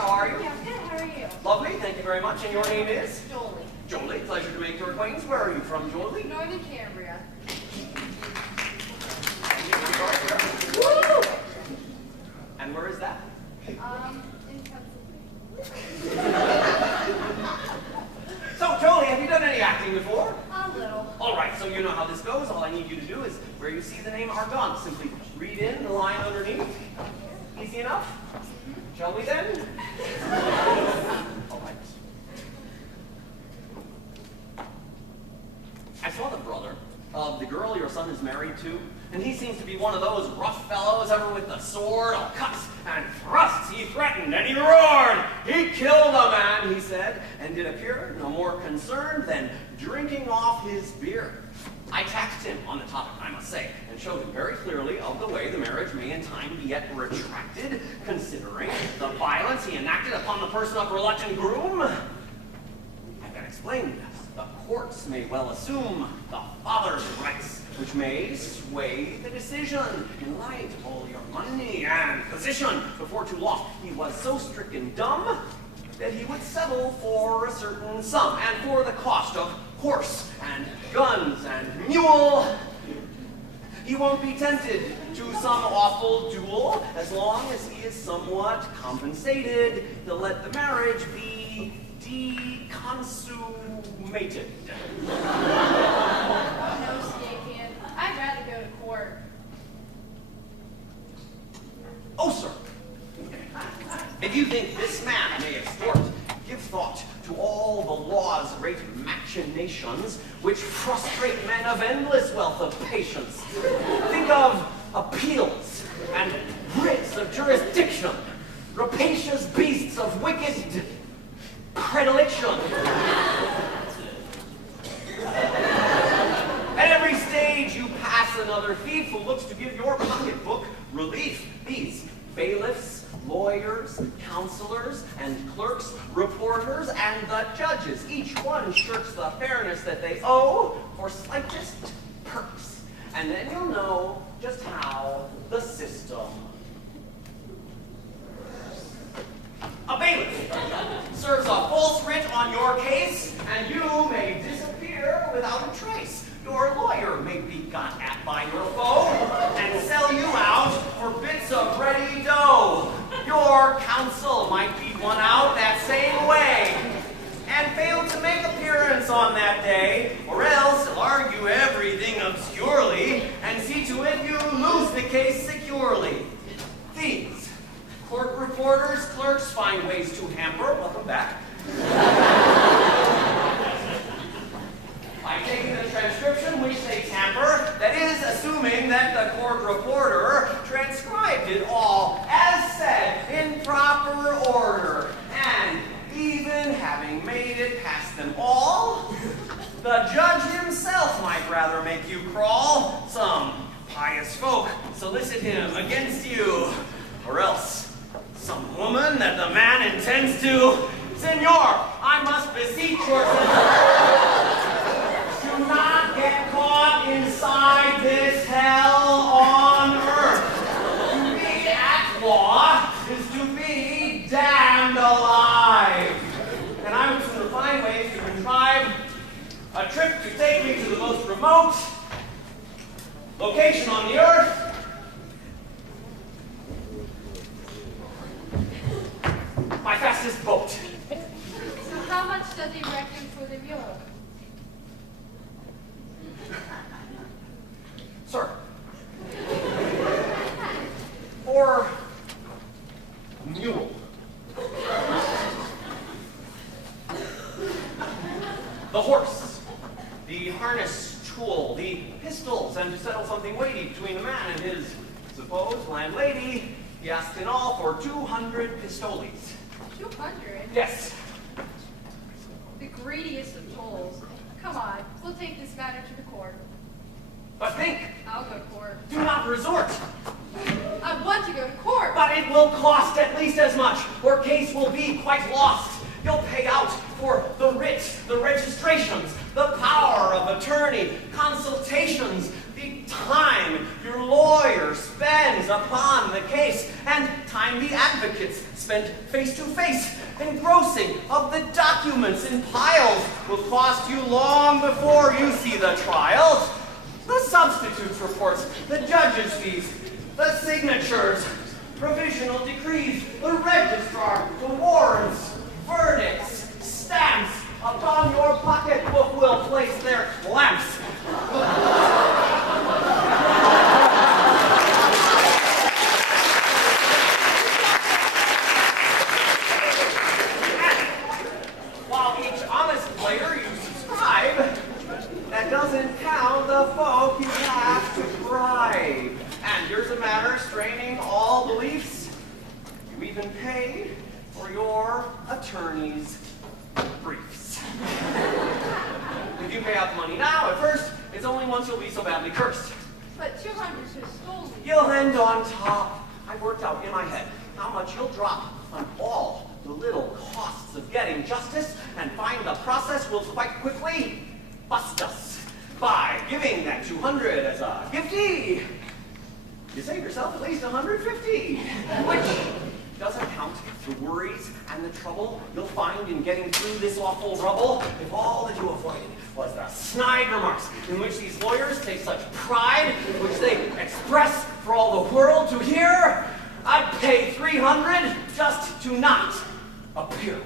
How are you? Yeah, good. How are you? Lovely. Thank you very much. And your name is? Jolie. Jolie. Pleasure to make your acquaintance. Where are you from, Jolie? Northern Cambria. Woo! And where is that? In Pennsylvania. So, Jolie, have you done any acting before? A little. All right, so you know how this goes. All I need you to do is, where you see the name Argon, simply read in the line underneath. Easy enough? Shall we then? All right. I saw the brother of the girl your son is married to, and he seems to be one of those rough fellows, ever with the sword, all cuts and thrusts. He threatened and he roared. He killed a man, he said, and did appear no more concerned than drinking off his beer. I taxed him on the topic, I must say, and showed him very clearly of the way the marriage may in time be yet retracted, considering the violence he enacted upon the person of reluctant groom. I've got explained the courts may well assume the father's rights, which may sway the decision in light of all your money and position. Before too long, he was so stricken dumb that he would settle for a certain sum, and for the cost of horse and guns and mule. He won't be tempted to some awful duel as long as he is somewhat compensated to let the marriage be deconsummated. No, Scapin. I'd rather go to court. Oh, sir. If you think this man may extort, give thought to all the law's great machinations which frustrate men of endless wealth of patience. Think of appeals and writs of jurisdiction, rapacious beasts of wicked predilection. At every stage you pass another thief who looks to give your pocketbook relief. These bailiffs, lawyers, counselors, and clerks, reporters, and the judges, each one shirks the fairness that they owe for slightest perks. And then you'll know just how the system. A bailiff serves a false writ on your case, and you may disappear without a trace. Your lawyer may be got at by your foe and sell you out for bits of ready dough. Your counsel might be won out that same way and fail to make appearance on that day, or else he'll argue everything obscurely and see to it you lose the case securely. Thieves, court reporters, clerks find ways to hamper. Welcome back. By taking the transcription which they tamper, that is, assuming that the court reporter transcribed it all as said in proper order, and even having made it past them all, the judge himself might rather make you crawl. Some pious folk solicit him against you, or else some woman that the man intends to. Senor, I must beseech your do not get caught inside this hell on earth. To be at law is to be damned alive. And I would sooner find ways to contrive a trip to take me to the most remote location on the earth. My fastest boat. So how much does he reckon for the mule? Sir, for mule, the horse, the harness tool, the pistols, and to settle something weighty between the man and his supposed landlady, he asked in all for 200 pistoles. 200? Yes. The greediest of tolls. Come on, we'll take this matter to the court. But think, I'll go to court. do not resort. I want to go to court. But it will cost at least as much. Your case will be quite lost. You'll pay out for the writ, the registrations, the power of attorney, consultations, the time your lawyer spends upon the case, and time the advocates spent face-to-face engrossing of the documents in piles will cost you long before you see the trials. The substitutes reports, the judges' fees, the signatures, provisional decrees, the registrar, the warrants, verdicts, stamps, upon your pocketbook will place their clamps. While each honest player you subscribe, that doesn't count the folk you have to bribe. And here's a matter straining all beliefs. You even paid for your attorney's briefs. If you pay out the money now, at first, it's only once you'll be so badly cursed. But 200 just stole me. You'll end on top. I worked out in my head how much you'll drop on all the little costs of getting justice, and find the process will quite quickly bust us by giving that 200 as a giftie. You save yourself at least 150, which doesn't count the worries and the trouble you'll find in getting through this awful rubble if all that you avoided was the snide remarks in which these lawyers take such pride, which they express for all the world to hear. I'd pay 300 just to not appear.